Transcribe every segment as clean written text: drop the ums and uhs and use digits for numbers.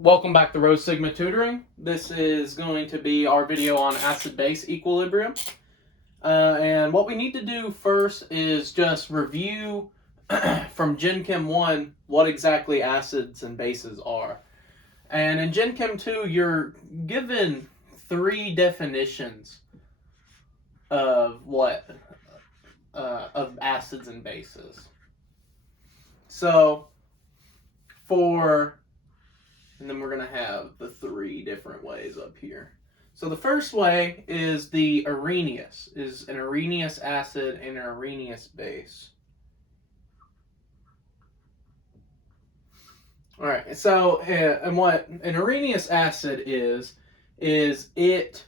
Welcome back to Rho Sigma Tutoring. This is going to be our video on acid-base equilibrium. And what we need to do first is just review from Gen Chem 1 what exactly acids and bases are. And in Gen Chem 2, you're given three definitions of of acids and bases. So, and then we're going to have the three different ways up here. So the first way is the Arrhenius, is an Arrhenius acid and an Arrhenius base. All right, so and what an Arrhenius acid is it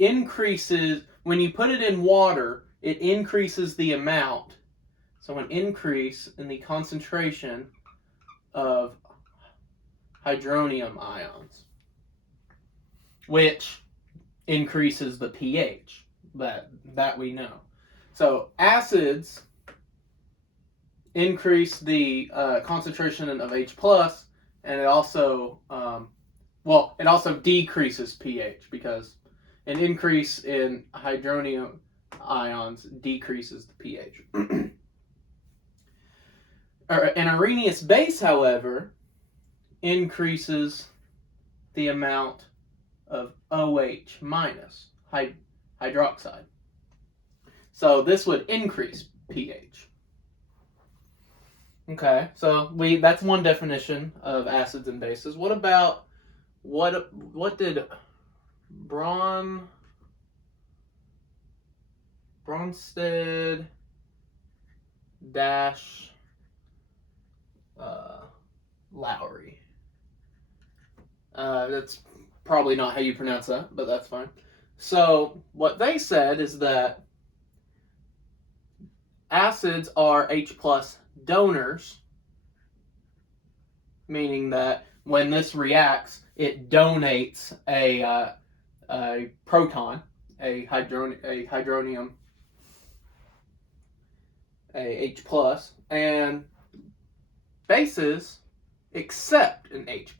increases, when you put it in water, it increases the amount. So an increase in the concentration of hydronium ions, which increases the pH, that we know. So acids increase the concentration of H+, and it also it also decreases pH, because an increase in hydronium ions decreases the pH. An Arrhenius base, however, increases the amount of OH minus hydroxide. So this would increase pH. Okay, so that's one definition of acids and bases. What about what did Bronsted dash Lowry? That's probably not how you pronounce that, but that's fine. So what they said is that acids are H+ donors, meaning that when this reacts, it donates a proton, a hydronium, a H+, and bases accept an H+.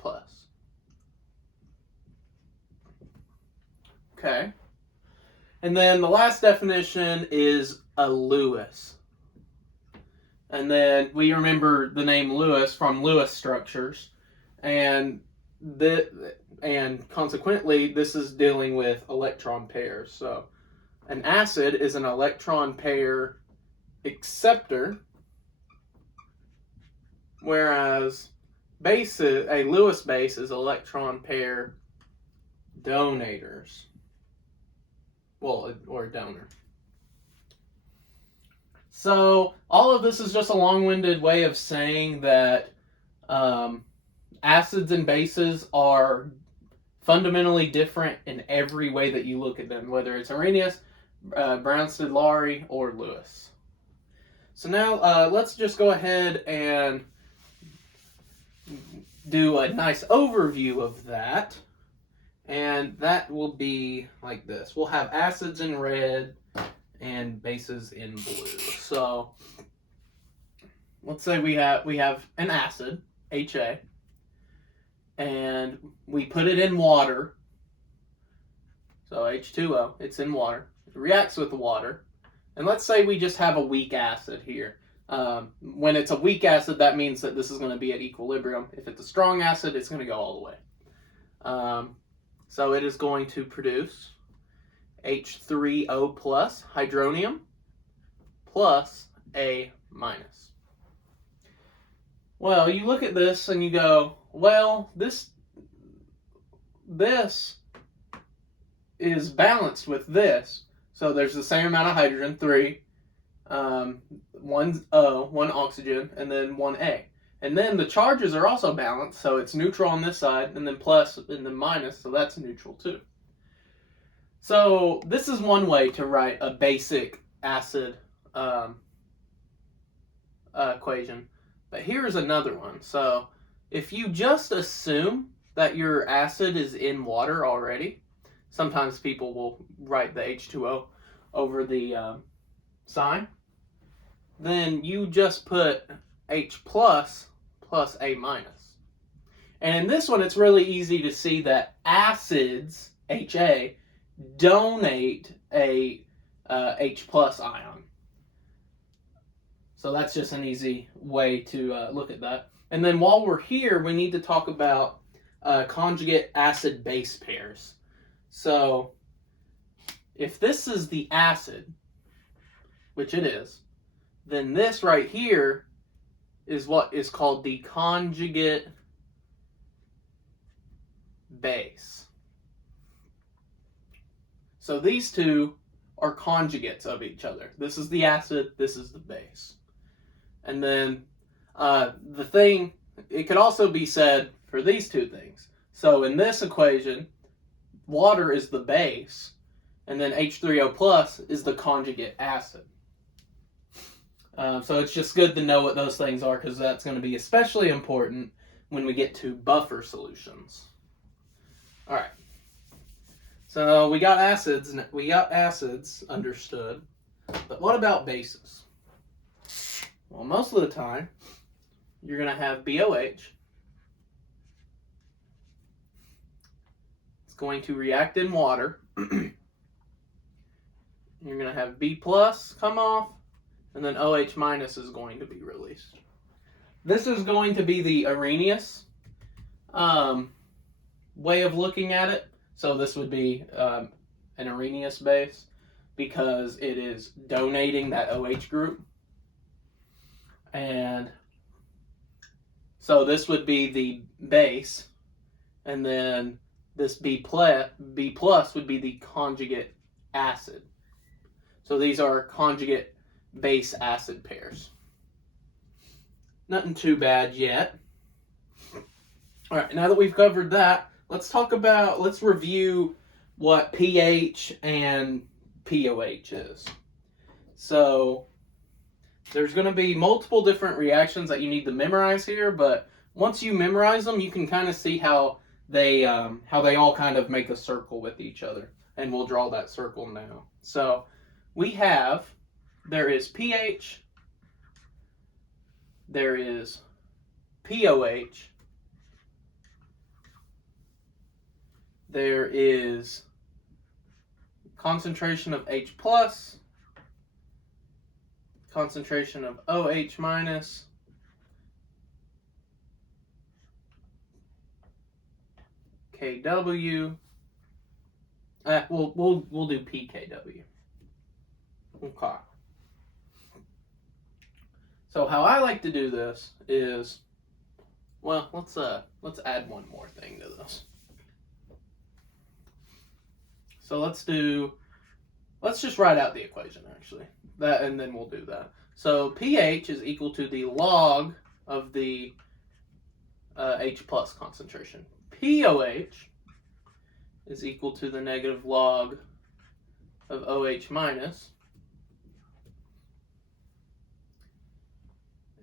Okay. And then the last definition is a Lewis. And then we remember the name Lewis from Lewis structures. And consequently, this is dealing with electron pairs. So an acid is an electron pair acceptor, whereas a Lewis base is electron pair donators. Well, or donor. So all of this is just a long-winded way of saying that acids and bases are fundamentally different in every way that you look at them, whether it's Arrhenius, Bronsted-Lowry, or Lewis. So now let's just go ahead and do a nice overview of that. And that will be like this. We'll have acids in red and bases in blue. So let's say we have an acid, HA, and we put it in water. So H2O, it's in water. It reacts with the water. And let's say we just have a weak acid here. When it's a weak acid, that means that this is going to be at equilibrium. If it's a strong acid, it's going to go all the way. So it is going to produce H3O plus hydronium plus A minus. Well, you look at this and you go, well, this is balanced with this. So there's the same amount of hydrogen, 3, one O, one oxygen, and then one A. And then the charges are also balanced, so it's neutral on this side, and then plus, and then minus, so that's neutral too. So this is one way to write a basic acid equation. But here's another one. So if you just assume that your acid is in water already, sometimes people will write the H2O over the sign, then you just put H plus A minus. And in this one, it's really easy to see that acids, HA, donate a H plus ion. So that's just an easy way to look at that. And then while we're here, we need to talk about conjugate acid-base pairs. So if this is the acid, which it is, then this right here is what is called the conjugate base. So these two are conjugates of each other. This is the acid, this is the base. And then the thing, it could also be said for these two things. So in this equation, water is the base, and then H3O plus is the conjugate acid. So it's just good to know what those things are, because that's going to be especially important when we get to buffer solutions. All right. So we got acids understood, but what about bases? Well, most of the time, you're going to have BOH. It's going to react in water. You're going to have B plus come off, and then OH minus is going to be released. This is going to be the Arrhenius way of looking at it. So this would be an Arrhenius base because it is donating that OH group. And so this would be the base, and then this B plus would be the conjugate acid. So these are conjugate base acid pairs. Nothing too bad yet. All right, now that we've covered that, let's review what pH and POH is. So there's going to be multiple different reactions that you need to memorize here, but once you memorize them, you can kind of see how they all kind of make a circle with each other, and we'll draw that circle now. So there is pH, there is POH, there is concentration of H plus, concentration of OH minus, KW. We'll do PKW. Okay. So how I like to do this is, well, let's add one more thing to this. So let's just write out the equation actually. And then we'll do that. So pH is equal to the log of the H plus concentration. POH is equal to the negative log of OH minus.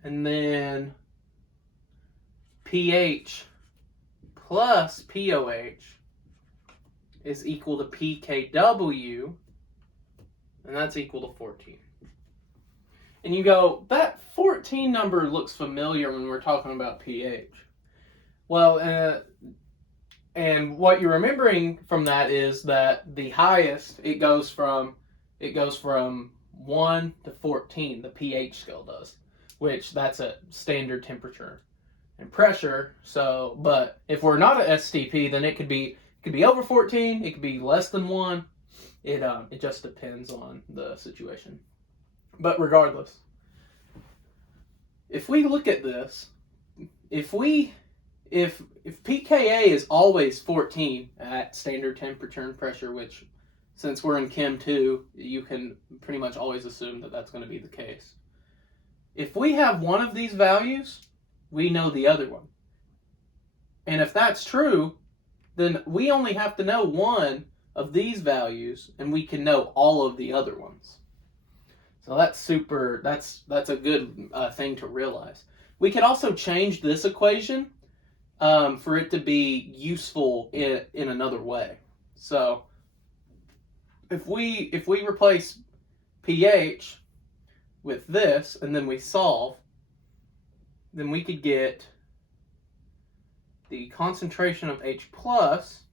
And then pH plus POH is equal to PKW, and that's equal to 14. And you go, that 14 number looks familiar when we're talking about pH. Well, and what you're remembering from that is that the highest, it goes from 1 to 14, the pH scale does, which that's a standard temperature and pressure. So, but if we're not at STP, then it could be over 14, it could be less than 1. It just depends on the situation. But regardless, if we look at this, if pKa is always 14 at standard temperature and pressure, which since we're in Chem 2, you can pretty much always assume that that's going to be the case. If we have one of these values, we know the other one. And if that's true, then we only have to know one of these values, and we can know all of the other ones. So that's a good thing to realize. We could also change this equation for it to be useful in another way. So if we replace pH with this, and then we solve, then we could get the concentration of H plus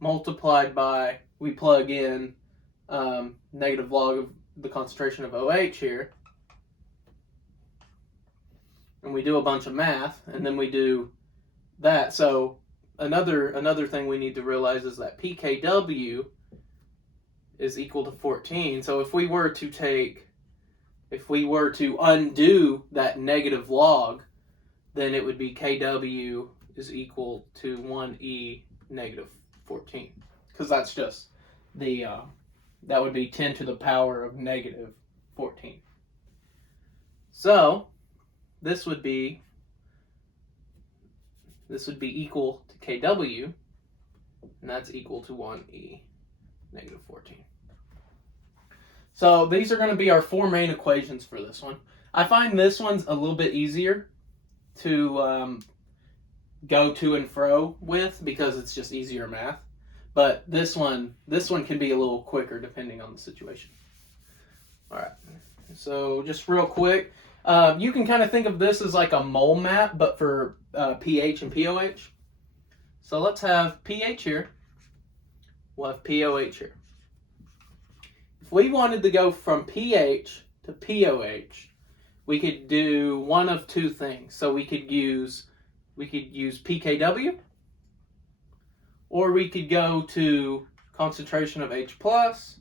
multiplied by, we plug in negative log of the concentration of OH here, and we do a bunch of math, and then we do that. So another thing we need to realize is that pKw is equal to 14. So if we were to undo that negative log, then it would be Kw is equal to 1e negative 14, because that's just the that would be 10 to the power of negative 14. So this would be equal to Kw, and that's equal to 1e negative 14. So these are going to be our four main equations for this one. I find this one's a little bit easier to go to and fro with because it's just easier math. But this one can be a little quicker depending on the situation. All right. So just real quick, you can kind of think of this as like a mole map, but for pH and POH. So let's have pH here. We'll have POH here. If we wanted to go from pH to POH, we could do one of two things. So we could use pKw, or we could go to concentration of H plus,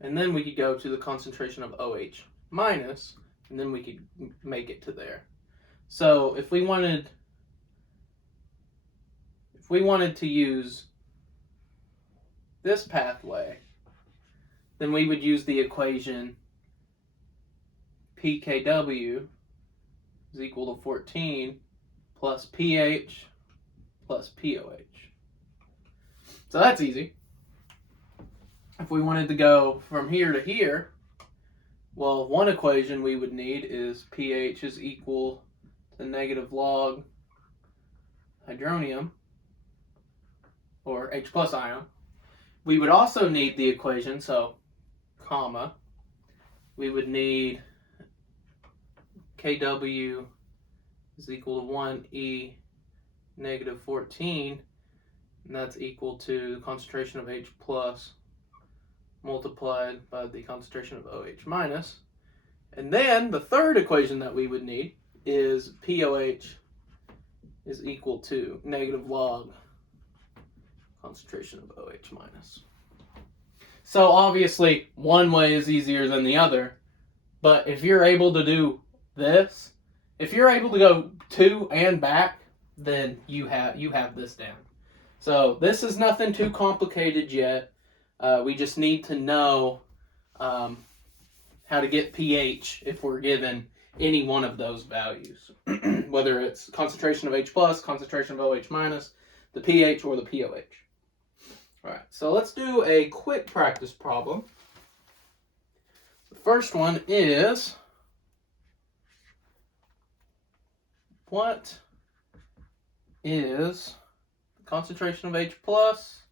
and then we could go to the concentration of OH minus, and then we could make it to there. So if we wanted to use this pathway, then we would use the equation pKw is equal to 14 plus pH plus POH. So that's easy. If we wanted to go from here to here, well, one equation we would need is pH is equal to negative log hydronium, or H plus ion. We would also need the equation, so comma, we would need Kw is equal to 1e negative 14, and that's equal to the concentration of H plus multiplied by the concentration of OH minus. And then the third equation that we would need is POH is equal to negative log concentration of OH minus. So obviously one way is easier than the other, but if you're able to do this, if you're able to go to and back, then you have this down. So this is nothing too complicated yet. We just need to know how to get pH if we're given any one of those values, whether it's concentration of H plus, concentration of OH minus, the pH, or the POH. All right, so let's do a quick practice problem. The first one is, what is the concentration of H plus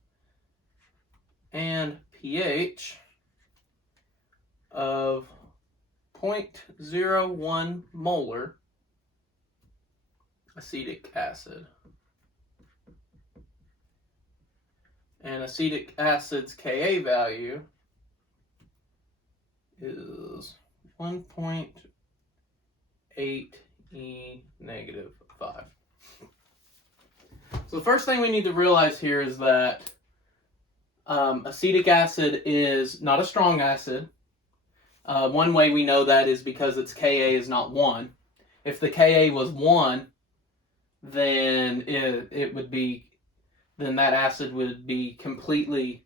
and pH of 0.01 molar acetic acid? And acetic acid's Ka value is 1.8 E negative 5. So the first thing we need to realize here is that acetic acid is not a strong acid. One way we know that is because its Ka is not 1. If the Ka was 1, then then that acid would be completely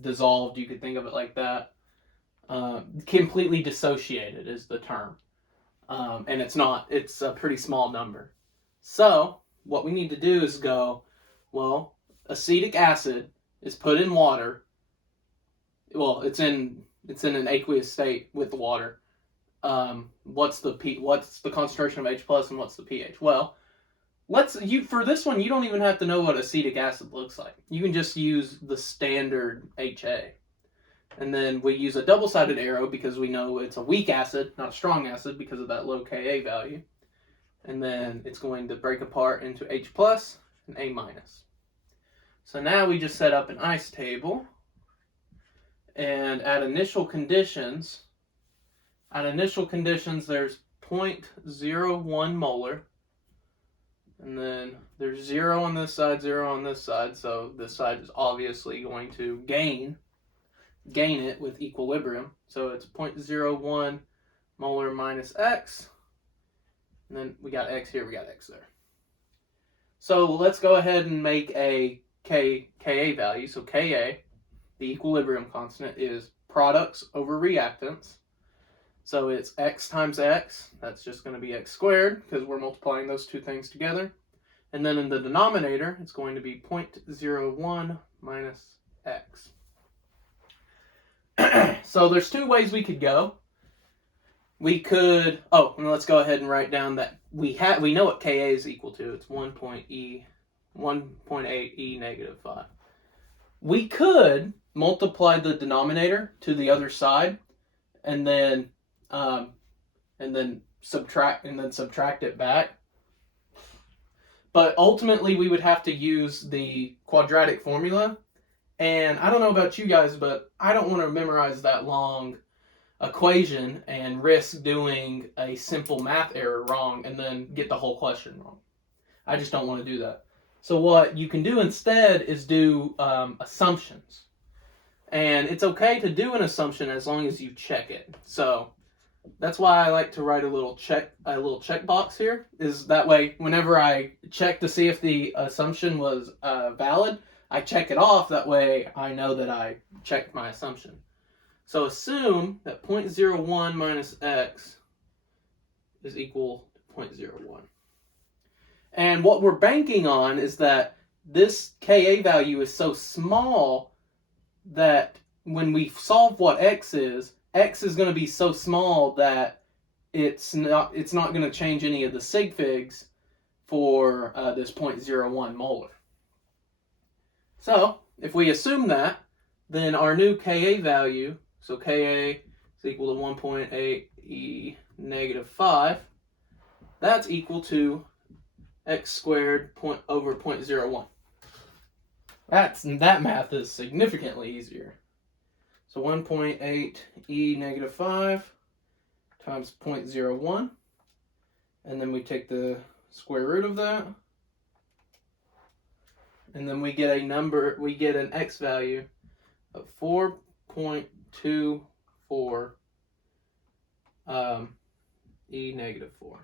dissolved. You could think of it like that. Completely dissociated is the term. And it's not. It's a pretty small number. So what we need to do is go, well, acetic acid is put in water. Well, it's in an aqueous state with the water. What's the concentration of H plus and what's the pH? Well, for this one, you don't even have to know what acetic acid looks like. You can just use the standard HA. And then we use a double-sided arrow because we know it's a weak acid, not a strong acid, because of that low Ka value. and then it's going to break apart into H plus and A minus. So now we just set up an ice table, and at initial conditions there's 0.01 molar, and then there's 0 on this side, 0 on this side, so this side is obviously going to gain it with equilibrium. So it's 0.01 molar minus X, and then we got X here, we got X there. So let's go ahead and make a Ka value. So Ka, the equilibrium constant, is products over reactants. So it's X times X, that's just going to be X squared, because we're multiplying those two things together. And then in the denominator, it's going to be 0.01 minus X. So there's two ways we could go. We could, and let's go ahead and write down that we know what Ka is equal to. It's 1.8 e negative 5. We could multiply the denominator to the other side, and then subtract it back. But ultimately, we would have to use the quadratic formula. And I don't know about you guys, but I don't want to memorize that long equation and risk doing a simple math error wrong and then get the whole question wrong. I just don't want to do that. So what you can do instead is do assumptions. And it's okay to do an assumption as long as you check it. So that's why I like to write a little check box here. Is that way whenever I check to see if the assumption was valid, I check it off. That way I know that I checked my assumption. So assume that 0.01 minus X is equal to 0.01. And what we're banking on is that this Ka value is so small that when we solve what X is going to be so small that it's not going to change any of the sig figs for this 0.01 molar. So if we assume that, then our new Ka value, so Ka is equal to 1.8 e negative 5, that's equal to X squared over 0.01. That math is significantly easier. So 1.8 e negative 5 times 0.01, and then we take the square root of that, and then we get an X value of 4.24 e negative 4.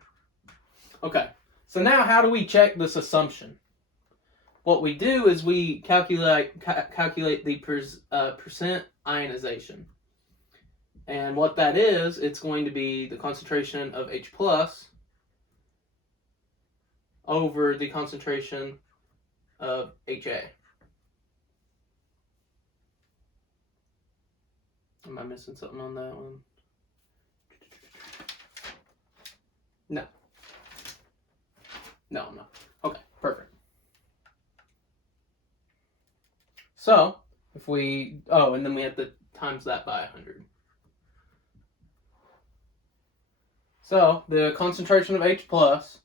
Okay, so now how do we check this assumption? What we do is we calculate the percent ionization. And what that is, it's going to be the concentration of H plus over the concentration of HA. Am I missing something on that one? No. No, I'm not. Okay, perfect. So, if we, and then we have to times that by 100. So, the concentration of H plus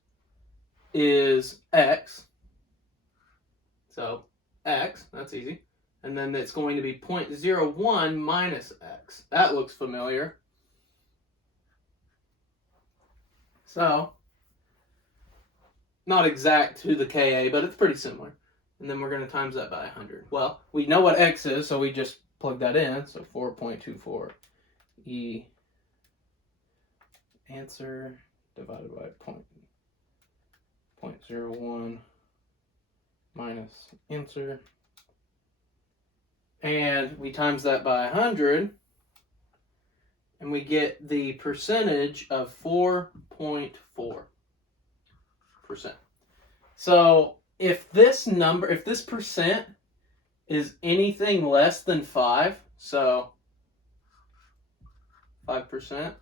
is X. So, X, that's easy. And then it's going to be 0.01 minus X. That looks familiar. So, not exact to the Ka, but it's pretty similar. And then we're going to times that by 100. Well, we know what X is, so we just plug that in. So 4.24 E answer divided by 0.01 minus answer. And we times that by 100, and we get the percentage of 4.4%. So if this percent is anything less than 5, so 5%,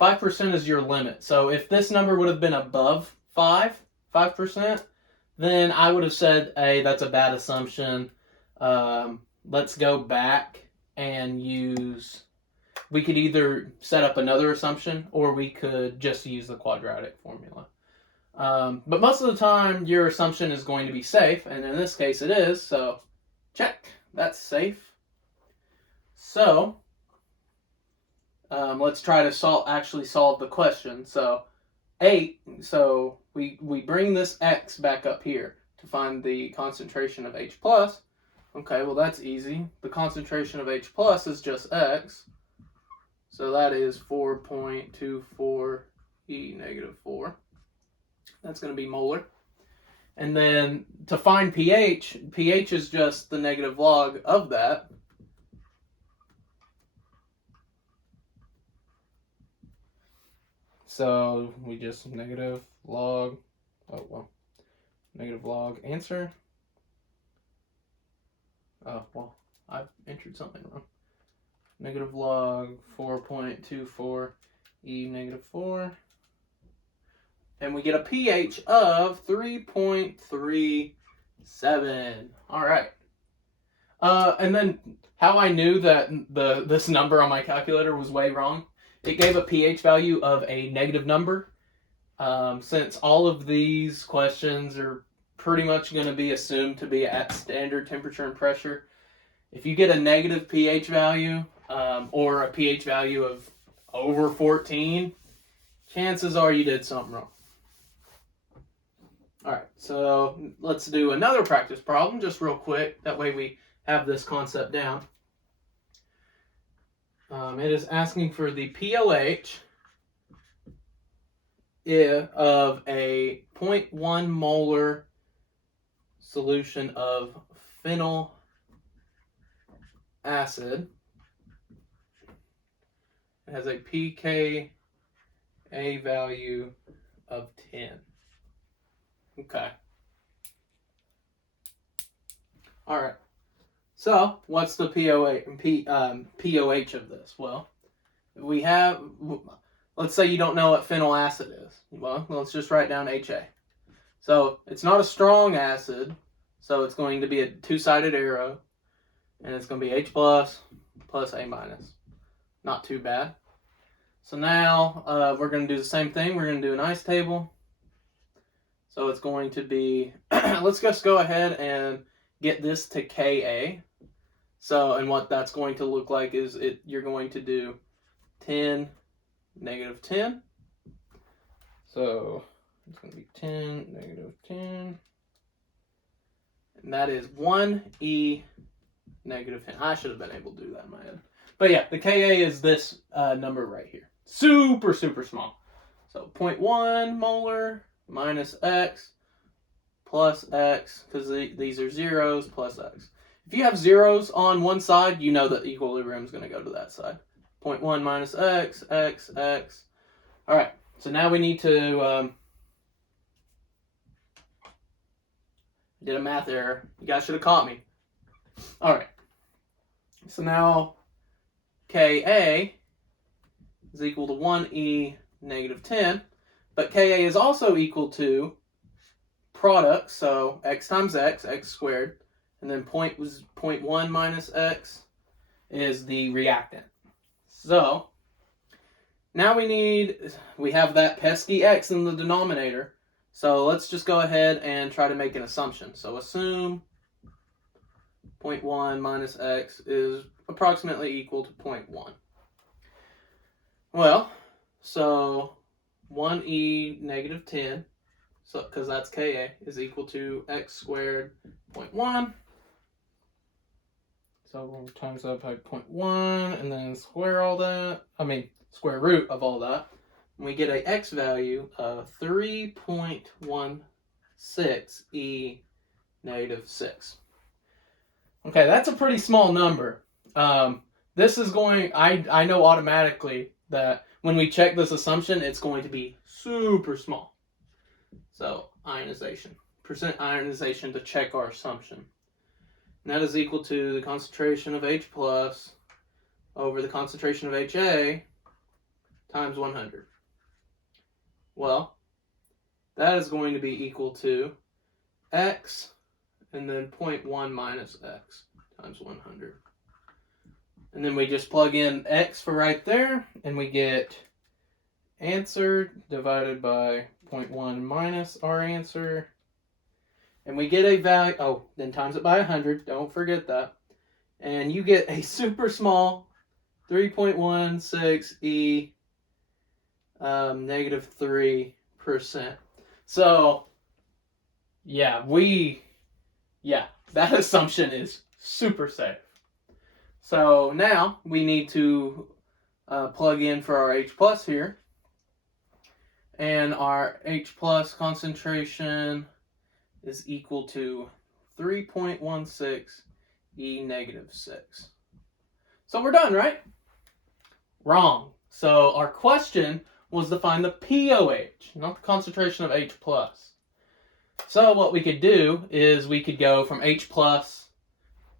5% is your limit. So if this number would have been above 5%, then I would have said, hey, that's a bad assumption. Let's go back and we could either set up another assumption or we could just use the quadratic formula. But most of the time, your assumption is going to be safe, and in this case it is, so check, that's safe. So, let's try to actually solve the question. So, 8, so we bring this x back up here to find the concentration of H+. Okay, well that's easy. The concentration of H+ is just x, so that is 4.24 E negative 4. That's going to be molar. And then to find pH, pH is just the negative log of that. So we just negative log, negative log answer. Oh, well, I've entered something wrong. Negative log 4.24 E negative 4. And we get a pH of 3.37. All right. And then how I knew that this number on my calculator was way wrong, it gave a pH value of a negative number. Since all of these questions are pretty much going to be assumed to be at standard temperature and pressure, if you get a negative pH value or a pH value of over 14, chances are you did something wrong. All right, so let's do another practice problem just real quick. That way we have this concept down. It is asking for the pOH of a 0.1 molar solution of phenyl acid. It has a pKa value of 10. Okay. All right. So, what's the pOH of this? Well, we have, let's say you don't know what phenyl acid is. Well, let's just write down HA. So, it's not a strong acid, so it's going to be a two-sided arrow, and it's going to be H plus A minus. Not too bad. So now, we're going to do the same thing. We're going to do an ice table. So it's going to be, let's just go ahead and get this to Ka. So, and what that's going to look like is you're going to do 10, negative 10. So it's going to be 10, negative 10. And that is 1E negative 10. I should have been able to do that in my head. But yeah, the Ka is this number right here. Super, super small. So 0.1 molar minus X plus X, because these are zeros, plus X. If you have zeros on one side, you know that equilibrium is going to go to that side. 0.1 minus X, X, X. All right, so now we need to, did a math error. You guys should have caught me. All right, so now Ka is equal to 1E negative 10, but Ka is also equal to product, so X times X, X squared, and then 0.1 minus X is the reactant. So now we have that pesky X in the denominator, so let's just go ahead and try to make an assumption. So assume 0.1 minus X is approximately equal to 0.1. Well, so 1E negative 10, so because that's Ka, is equal to X squared 0.1. So we'll times that by 0.1 and then square root of all that. And we get a X value of 3.16 E negative 6. Okay, that's a pretty small number. This is going, I know automatically that when we check this assumption, it's going to be super small. So ionization, percent ionization to check our assumption. And that is equal to the concentration of H plus over the concentration of HA times 100. Well, that is going to be equal to X and then 0.1 minus X times 100. And then we just plug in X for right there, and we get answer divided by 3.1 minus our answer. And we get a value, oh, then times it by 100. Don't forget that. And you get a super small 3.16 e negative 3%. So, yeah, that assumption is super safe. So now we need to plug in for our H plus here. And our H plus concentration is equal to 3.16 e negative 6. So we're done, right? Wrong. So our question was to find the POH, not the concentration of H plus. So what we could do is we could go from H plus.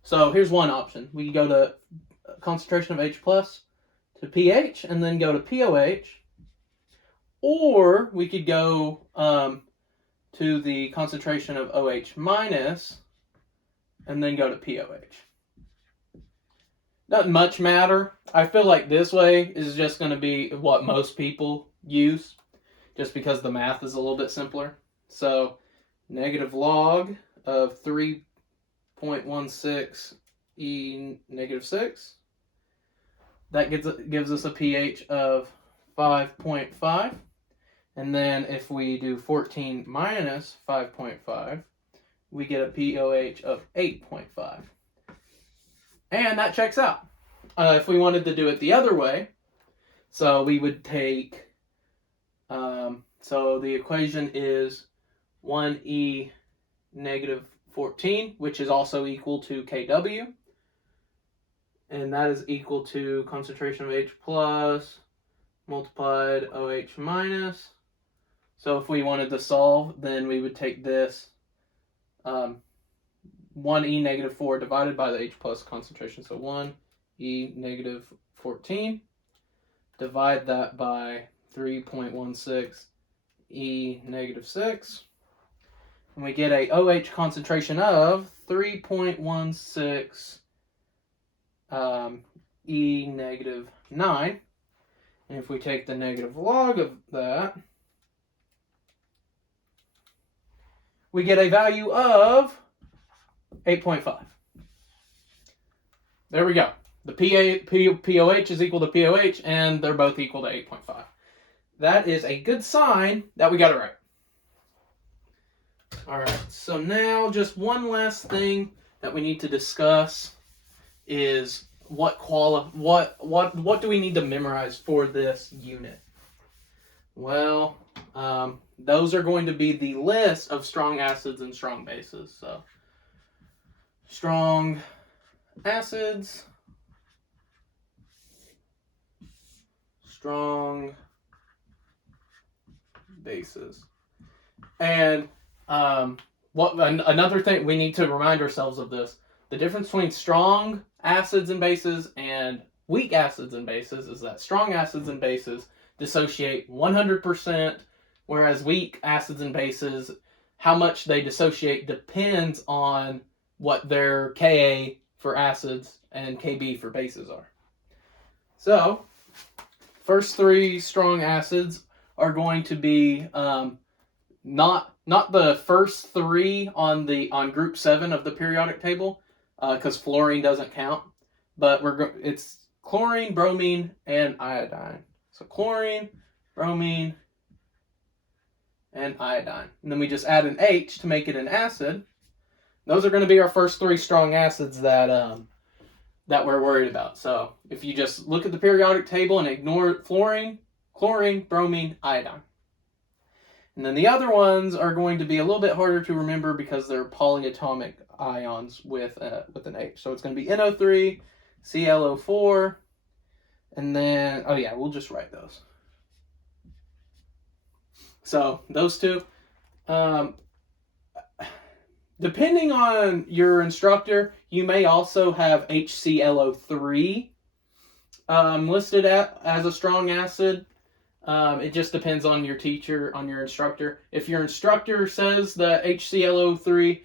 So here's one option. We could go to concentration of H plus to pH and then go to POH. Or we could go to the concentration of OH minus and then go to POH. Doesn't much matter. I feel like this way is just going to be what most people use, just because the math is a little bit simpler. So negative log of 3.16 e negative 6. That gives us a pH of 5.5. And then if we do 14 minus 5.5, we get a POH of 8.5. And that checks out. If we wanted to do it the other way, so we would take, so the equation is 1e negative 14, which is also equal to Kw. And that is equal to concentration of H plus multiplied OH minus. So if we wanted to solve, then we would take this 1e negative 4 divided by the H plus concentration. So 1e negative 14. Divide that by 3.16 e negative 6. And we get a OH concentration of 3.16 e negative 9. And if we take the negative log of that, we get a value of 8.5. There we go. The POH is equal to POH, and they're both equal to 8.5. That is a good sign that we got it right. All right, so now just one last thing that we need to discuss is what do we need to memorize for this unit? Well, those are going to be the list of strong acids and strong bases. So, strong acids, strong bases. And another thing, we need to remind ourselves of this. The difference between strong acids and bases and weak acids and bases is that strong acids and bases dissociate 100%, whereas weak acids and bases, how much they dissociate depends on what their Ka for acids and Kb for bases are. So, first three strong acids are going to be not the first three on group 7 of the periodic table, because fluorine doesn't count, but it's chlorine, bromine, and iodine. So chlorine, bromine, and iodine. And then we just add an H to make it an acid. Those are going to be our first three strong acids that we're worried about. So if you just look at the periodic table and ignore fluorine, chlorine, bromine, iodine. And then the other ones are going to be a little bit harder to remember because they're polyatomic ions with an H. So it's going to be NO3, ClO4, and then, oh yeah, we'll just write those. So those two. Depending on your instructor, you may also have HClO3 listed as a strong acid. It just depends on your teacher, on your instructor. If your instructor says that HClO3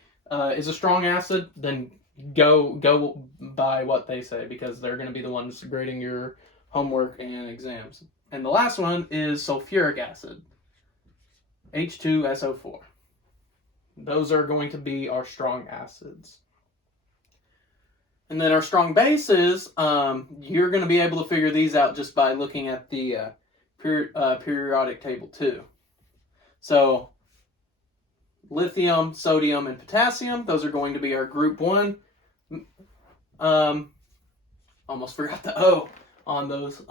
is a strong acid, then go by what they say, because they're going to be the ones grading your homework and exams. And the last one is sulfuric acid. H2SO4. Those are going to be our strong acids. And then our strong bases, you're going to be able to figure these out just by looking at the periodic table too. So lithium, sodium, and potassium, those are going to be our group 1. Almost forgot the O on those.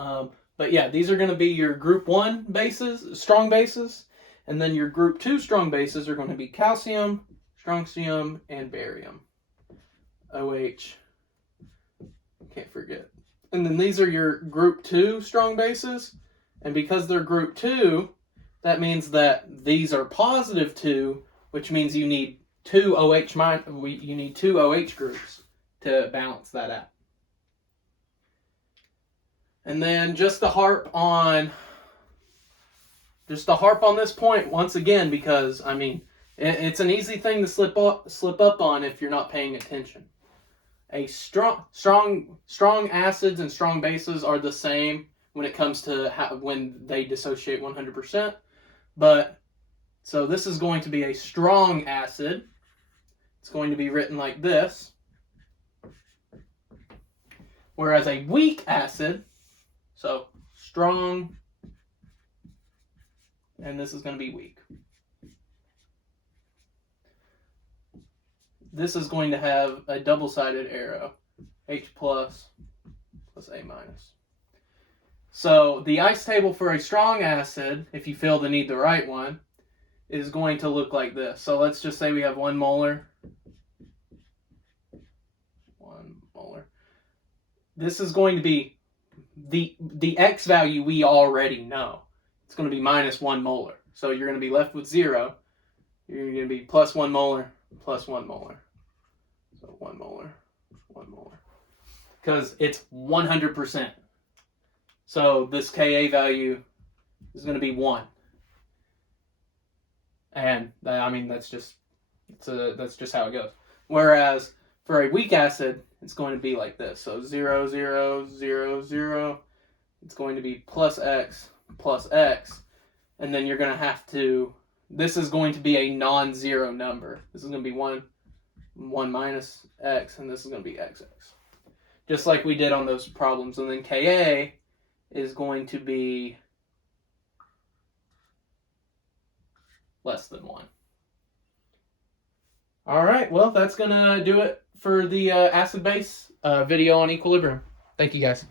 But yeah, these are going to be your group 1 bases, strong bases. And then your group 2 strong bases are going to be calcium, strontium, and barium. OH. Can't forget. And then these are your group 2 strong bases. And because they're group 2, that means that these are positive 2, which means you need 2 you need 2 OH groups to balance that out. And then just to harp on this point once again, because I mean it's an easy thing to slip up on if you're not paying attention. A strong acids and strong bases are the same when it comes to when they dissociate 100%. But so this is going to be a strong acid. It's going to be written like this. Whereas a weak acid, so strong, and this is going to be weak. This is going to have a double-sided arrow, H plus A minus. So the ice table for a strong acid, if you feel to need the right one, is going to look like this. So let's just say we have 1 molar. 1 molar. This is going to be the X value we already know. It's going to be minus 1 molar. So you're going to be left with 0. You're going to be plus 1 molar, plus 1 molar. So 1 molar, 1 molar. Because it's 100%. So this Ka value is going to be 1. And I mean that's just how it goes. Whereas for a weak acid, it's going to be like this. So 0, 0, 0, 0. It's going to be plus X, and then you're going to have to. This is going to be a non-zero number. This is going to be 1 minus X, and this is going to be XX. Just like we did on those problems. And then Ka is going to be less than 1. All right, well, that's going to do it for the acid-base video on equilibrium. Thank you, guys.